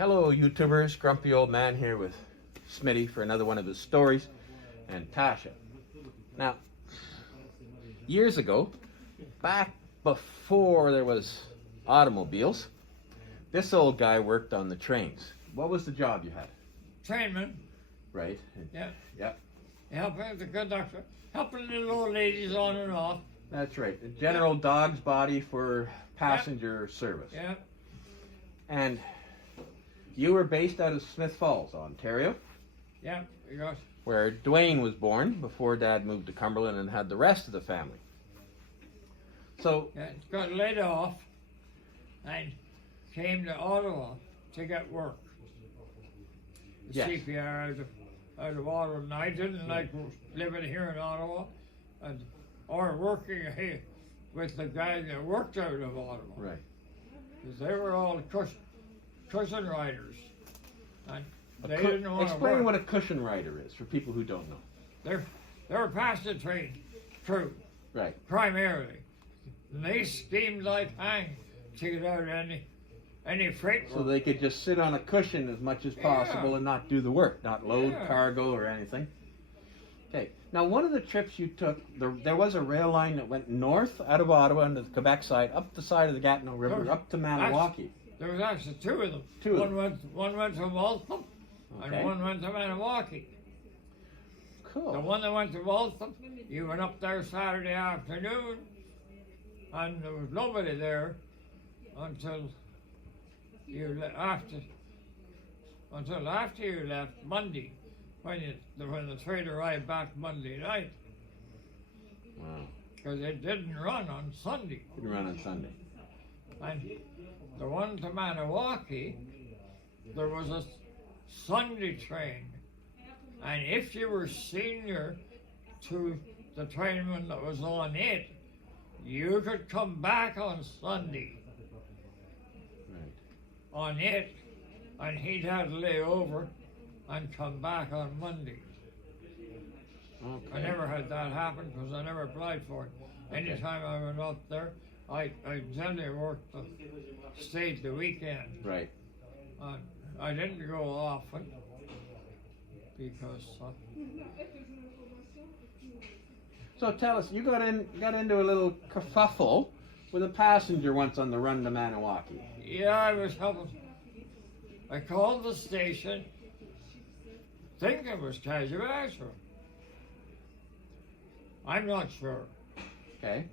Hello YouTubers, grumpy old man here with Smitty for another one of his stories, and Tasha. Now, years ago, back before there was automobiles, this old guy worked on the trains. What was the job you had? Trainman. Right. Yeah. Yep. Helping the conductor, helping the little ladies on and off. That's right. A general dog's body for passenger service. Yeah. And you were based out of Smith Falls, Ontario. Yeah. Because Where Dwayne was born before Dad moved to Cumberland and had the rest of the family. So, got laid off and came to Ottawa to get work. The yes. CPR out of Ottawa, and I didn't like living here in Ottawa, or working here with the guys that worked out of Ottawa. Right. Because they were all cushion riders, and they didn't want to Explain work. what a cushion rider is for people who don't know. They were passenger train crew, Right. primarily. And they steamed like hang to get out any freight So work. they could just sit on a cushion as much as possible and not do the work, not load cargo or anything. Okay. Now, one of the trips you took, there was a rail line that went north out of Ottawa on the Quebec side, up the side of the Gatineau River, up to Maniwaki. There was actually two of them. Two of them. One went to Waltham, Okay. and one went to Maniwaki. Cool. The one that went to Waltham, you went up there Saturday afternoon, and there was nobody there until after you left Monday, when the train arrived back Monday night. Wow. Because it didn't run on Sunday. Didn't run on Sunday. And the one to Maniwaki, there was a Sunday train. And if you were senior to the trainman that was on it, you could come back on Sunday Right. on it, and he'd have to lay over and come back on Monday. Okay. I never had that happen because I never applied for it. Anytime I went up there, I generally worked stayed the weekend. Right. I didn't go often because So tell us, you got into a little kerfuffle with a passenger once on the run to Maniwaki. yeah, I was helping. I called the station, thinking it was casual. I'm not sure. Okay.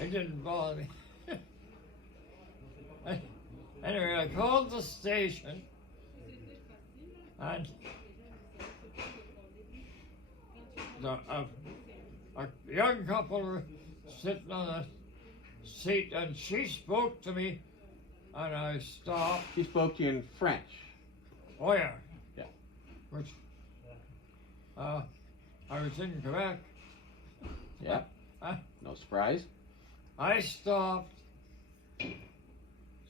It didn't bother me. Anyway, I called the station, and a young couple were sitting on a seat, and she spoke to me, and I stopped. She spoke to you in French. Oh yeah. Yeah. Which I was in Quebec. Yeah. No surprise. I stopped,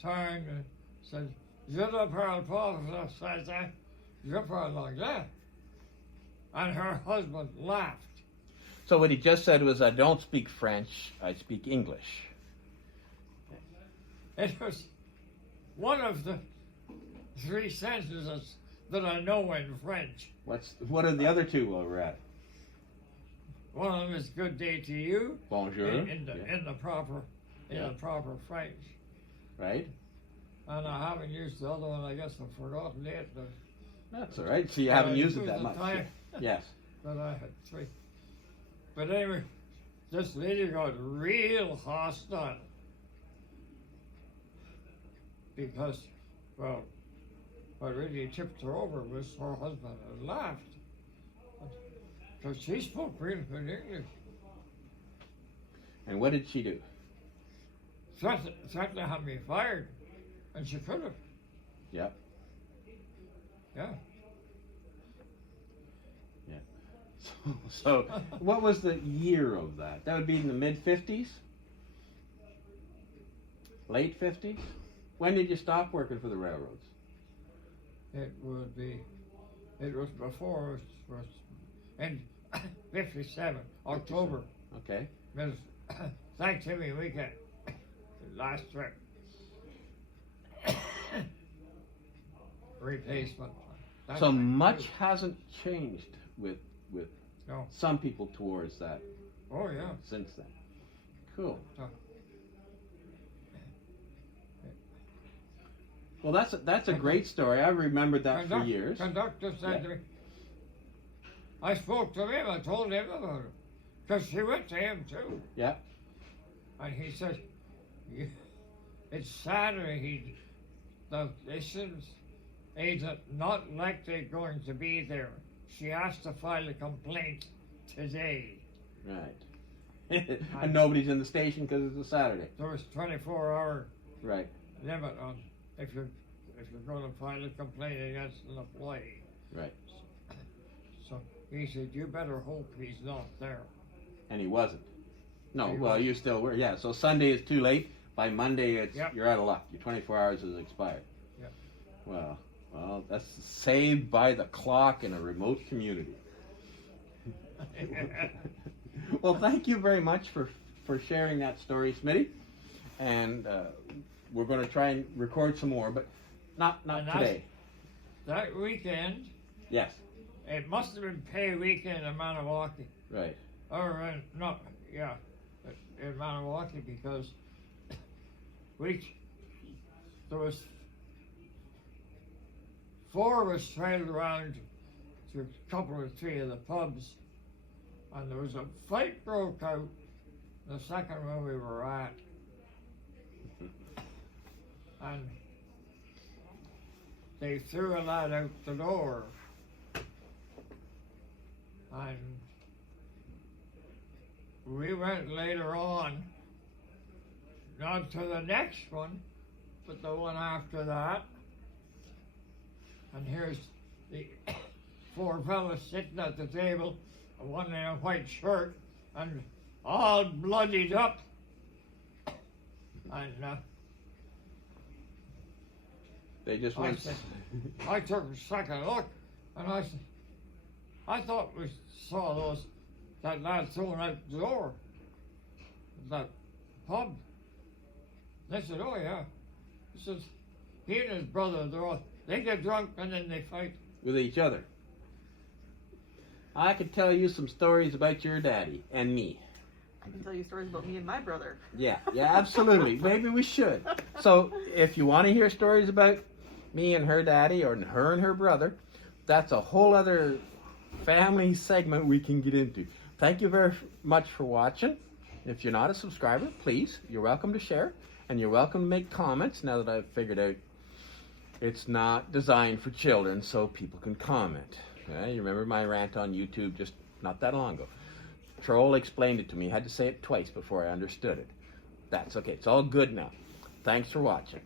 turned, and said, "Je ne parle pas français, je parle anglais." And her husband laughed. So what he just said was, I don't speak French, I speak English. It was one of the three sentences that I know in French. What are the other two while we're at it? One of them is "Good day to you." Bonjour. In the proper French. Right? And I haven't used the other one. I guess I've forgotten it. That's all right. So you haven't used it used that the much. time. Yes. But I had three. But anyway, this lady got real hostile because, well, what really tipped her over was her husband had laughed. Because she spoke really good English. And what did she do? Threatened to have me fired. And she could have. Yep. Yeah. Yeah. So what was the year of that? That would be in the mid-50s? Late 50s? When did you stop working for the railroads? It was before it was in 57, October. Okay. It was Thanksgiving weekend, last trip. replacement. That's So right, much too. hasn't changed with No. some people towards that Oh yeah. since then. Cool. So, Well, that's a great story. I remembered that for years. Conductor said to me, I spoke to him, I told him about it. Because she went to him too. Yeah. And he said, it's Saturday, the listeners agent not likely going to be there. She has to file a complaint today. Right. And nobody's in the station because it's a Saturday. There was 24-hour Right. limit on if you're going to file a complaint against an employee. Right. So he said, you better hope he's not there. And he wasn't. No, He well, wasn't. you still were. Yeah, so Sunday is too late. By Monday, Yep. you're out of luck. Your 24 hours is expired. Yep. Well, that's saved by the clock in a remote community. Well, thank you very much for sharing that story, Smitty. And we're going to try and record some more, but not And today. That weekend, Yes. it must have been pay weekend in Maniwaki. Right. Or, in Maniwaki, because there was 4 of us trailed around to a couple or 3 of the pubs, and there was a fight broke out in the second room we were at. And they threw a lad out the door. And we went later on, not to the next one, but the one after that. And here's the 4 fellas sitting at the table, one in a white shirt, and all bloodied up. And They just I went. said, I took a second look, and I said, I thought we saw that lad thrown out the door, that pub. They said, oh yeah. He says, he and his brother, they get drunk and then they fight. With each other. I could tell you some stories about your daddy and me. I can tell you stories about me and my brother. Yeah, absolutely. Maybe we should. So, if you want to hear stories about me and her daddy, or her and her brother, that's a whole other family segment we can get into. Thank you very much for watching. If you're not a subscriber, please, you're welcome to share, and you're welcome to make comments now that I've figured out it's not designed for children, so people can comment. Okay? You remember my rant on YouTube just not that long ago. Troll explained it to me. I had to say it twice before I understood it. That's okay. It's all good now. Thanks for watching.